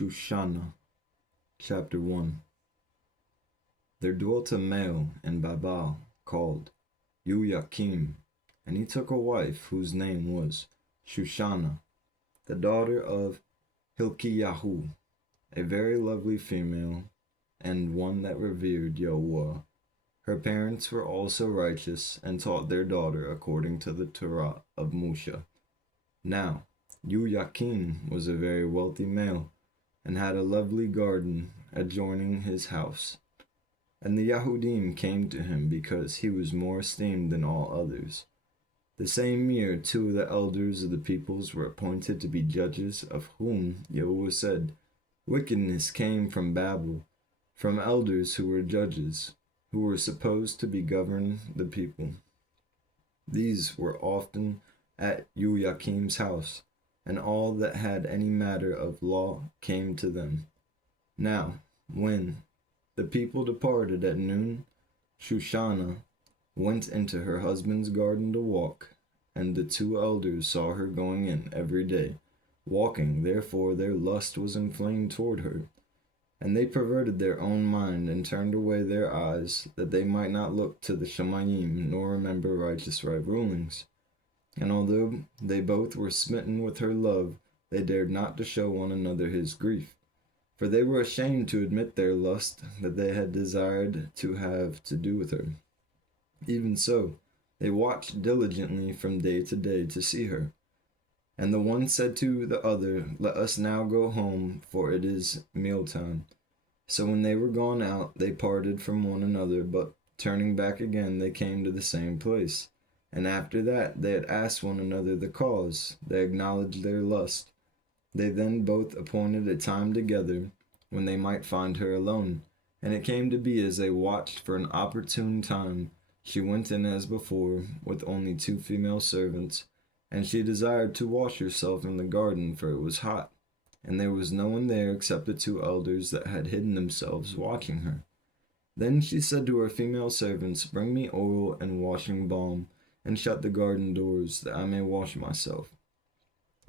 Shushanah, Chapter 1. There dwelt a male in Babel called Joachim, and he took a wife whose name was Shushanah, the daughter of Hilkiyahu, a very lovely female, and one that revered Yahweh. Her parents were also righteous and taught their daughter according to the Torah of Moshe. Now, Joachim was a very wealthy male, and had a lovely garden adjoining his house. And the Yahudim came to him because he was more esteemed than all others. The same year 2 of the elders of the peoples were appointed to be judges, of whom Yahweh said, "Wickedness came from Babel, from elders who were judges, who were supposed to be govern the people." These were often at Joachim's house, and all that had any matter of law came to them. Now, when the people departed at noon, Shushanah went into her husband's garden to walk, and the 2 elders saw her going in every day, walking. Therefore their lust was inflamed toward her, and they perverted their own mind and turned away their eyes, that they might not look to the Shemayim nor remember righteous right rulings. And although they both were smitten with her love, they dared not to show one another his grief, for they were ashamed to admit their lust, that they had desired to have to do with her. Even so, they watched diligently from day to day to see her. And the one said to the other, "Let us now go home, for it is mealtime." So when they were gone out, they parted from one another, but turning back again, they came to the same place. And after that they had asked one another the cause, they acknowledged their lust. They then both appointed a time together, when they might find her alone. And it came to be, as they watched for an opportune time, she went in as before, with only 2 female servants, and she desired to wash herself in the garden, for it was hot, and there was no one there except the 2 elders that had hidden themselves watching her. Then she said to her female servants, "Bring me oil and washing balm, and shut the garden doors, that I may wash myself."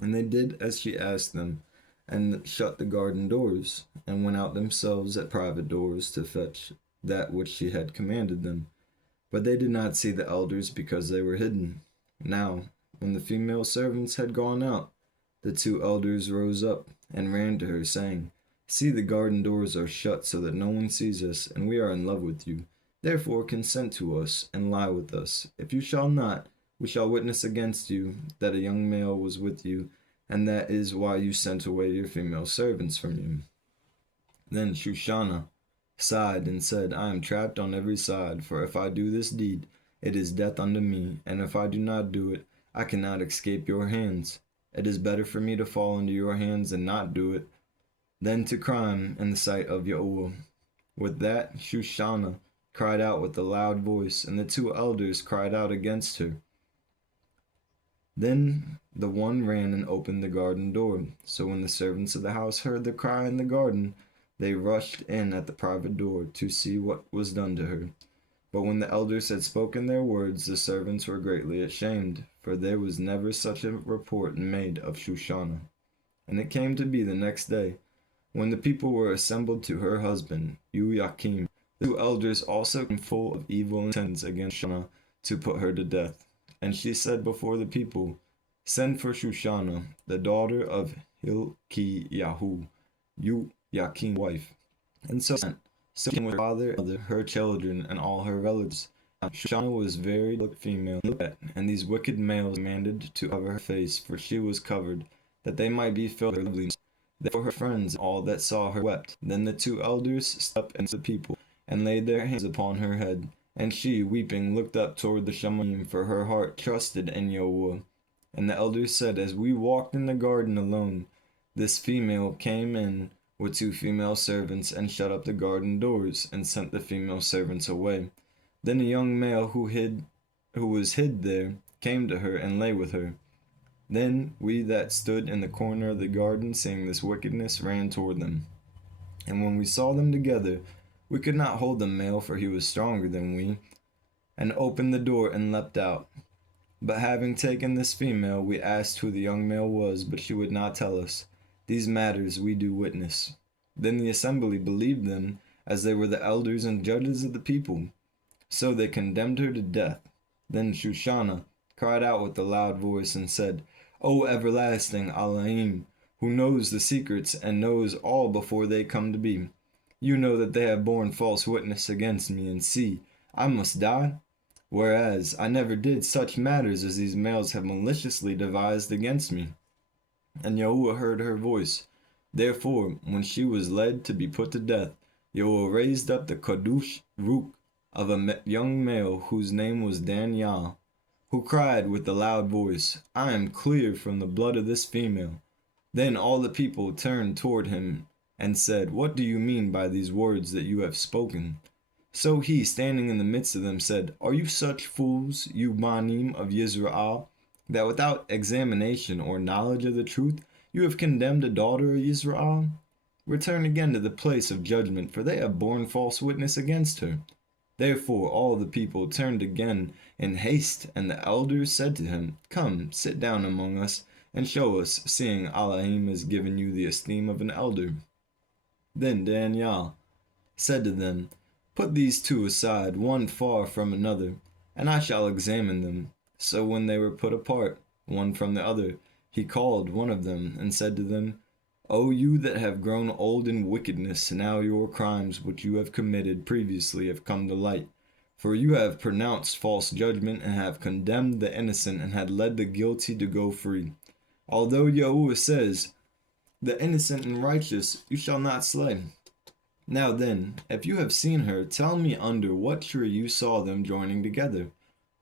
And they did as she asked them, and shut the garden doors, and went out themselves at private doors to fetch that which she had commanded them. But they did not see the elders, because they were hidden. Now, when the female servants had gone out, the 2 elders rose up, and ran to her, saying, "See, the garden doors are shut, so that no one sees us, and we are in love with you. Therefore consent to us, and lie with us. If you shall not, we shall witness against you that a young male was with you, and that is why you sent away your female servants from you." Then Shushanah sighed and said, "I am trapped on every side, for if I do this deed, it is death unto me, and if I do not do it, I cannot escape your hands. It is better for me to fall into your hands and not do it, than to crime in the sight of Yahweh." With that, Shushanah cried out with a loud voice, and the 2 elders cried out against her. Then the one ran and opened the garden door. So when the servants of the house heard the cry in the garden, they rushed in at the private door to see what was done to her. But when the elders had spoken their words, the servants were greatly ashamed, for there was never such a report made of Shushanah. And it came to be the next day, when the people were assembled to her husband, Joachim, the 2 elders also came full of evil intents against Shushanah to put her to death. And she said before the people, "Send for Shushanah, the daughter of Hilkiyahu, Joachim's wife." And so sent. So came with her father and mother, her children, and all her relatives. Now Shushanah was very female to look at, and these wicked males commanded to cover her face, for she was covered, that they might be filled with her loveliness. Therefore her friends and all that saw her wept. Then the 2 elders stepped into the people, and laid their hands upon her head. And she, weeping, looked up toward the Shemayim, for her heart trusted in Yahweh. And the elders said, "As we walked in the garden alone, this female came in with 2 female servants, and shut up the garden doors, and sent the female servants away. Then a young male who was hid there came to her, and lay with her. Then we that stood in the corner of the garden, seeing this wickedness, ran toward them. And when we saw them together, we could not hold the male, for he was stronger than we, and opened the door and leapt out. But having taken this female, we asked who the young male was, but she would not tell us. These matters we do witness. Then the assembly believed them, as they were the elders and judges of the people. So they condemned her to death. Then Shushanah cried out with a loud voice and said, O everlasting Elohim, who knows the secrets and knows all before they come to be, you know that they have borne false witness against me, and see, I must die? Whereas I never did such matters as these males have maliciously devised against me. And Yahuwah heard her voice. Therefore, when she was led to be put to death, Yahuwah raised up the Kadush Rook of a young male whose name was Daniel, who cried with a loud voice, I am clear from the blood of this female. Then all the people turned toward him and said, What do you mean by these words that you have spoken? So he, standing in the midst of them, said, Are you such fools, you Banim of Yisrael, that without examination or knowledge of the truth you have condemned a daughter of Israel? Return again to the place of judgment, for they have borne false witness against her. Therefore all the people turned again in haste, and the elders said to him, Come, sit down among us, and show us, seeing Elohim has given you the esteem of an elder. Then Daniel said to them, Put these two aside, one far from another, and I shall examine them. So when they were put apart, one from the other, he called one of them, and said to them, O you that have grown old in wickedness, now your crimes which you have committed previously have come to light. For you have pronounced false judgment, and have condemned the innocent, and had led the guilty to go free. Although Yahuwah says, The innocent and righteous you shall not slay. Now then, if you have seen her, tell me under what tree you saw them joining together.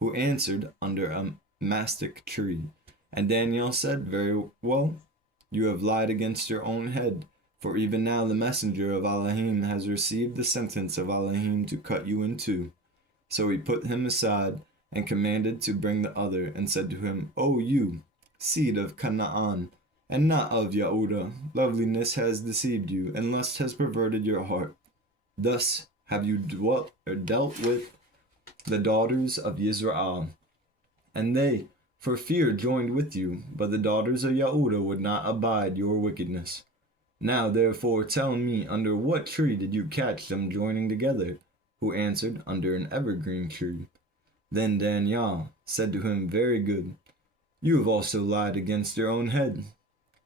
Who answered, Under a mastic tree. And Daniel said, Very well, you have lied against your own head, for even now the messenger of Elohim has received the sentence of Elohim to cut you in two. So he put him aside, and commanded to bring the other, and said to him, O you, seed of Canaan, and not of Yehudah, loveliness has deceived you, and lust has perverted your heart. Thus have you dealt with the daughters of Israel, and they, for fear, joined with you, but the daughters of Yehudah would not abide your wickedness. Now therefore tell me, under what tree did you catch them joining together? Who answered, Under an evergreen tree. Then Daniel said to him, Very good. You have also lied against your own head.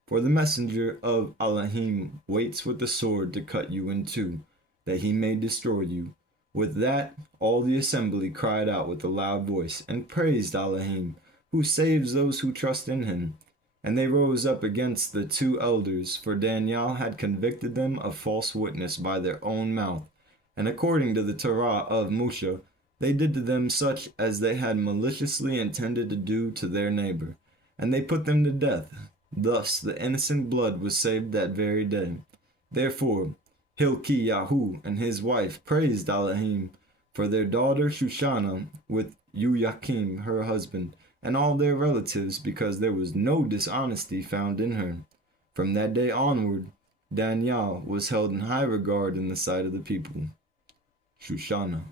For the messenger of Elohim waits with the sword to cut you in two, that he may destroy you. With that, all the assembly cried out with a loud voice, and praised Elohim, who saves those who trust in him. And they rose up against the two elders, for Daniel had convicted them of false witness by their own mouth. And according to the Torah of Moshe, they did to them such as they had maliciously intended to do to their neighbor, and they put them to death. Thus the innocent blood was saved that very day. Therefore Hilkiyahu and his wife praised Elohim for their daughter Shushanah with Yoyakim her husband, and all their relatives, because there was no dishonesty found in her. From that day onward, Daniel was held in high regard in the sight of the people. Shushanah.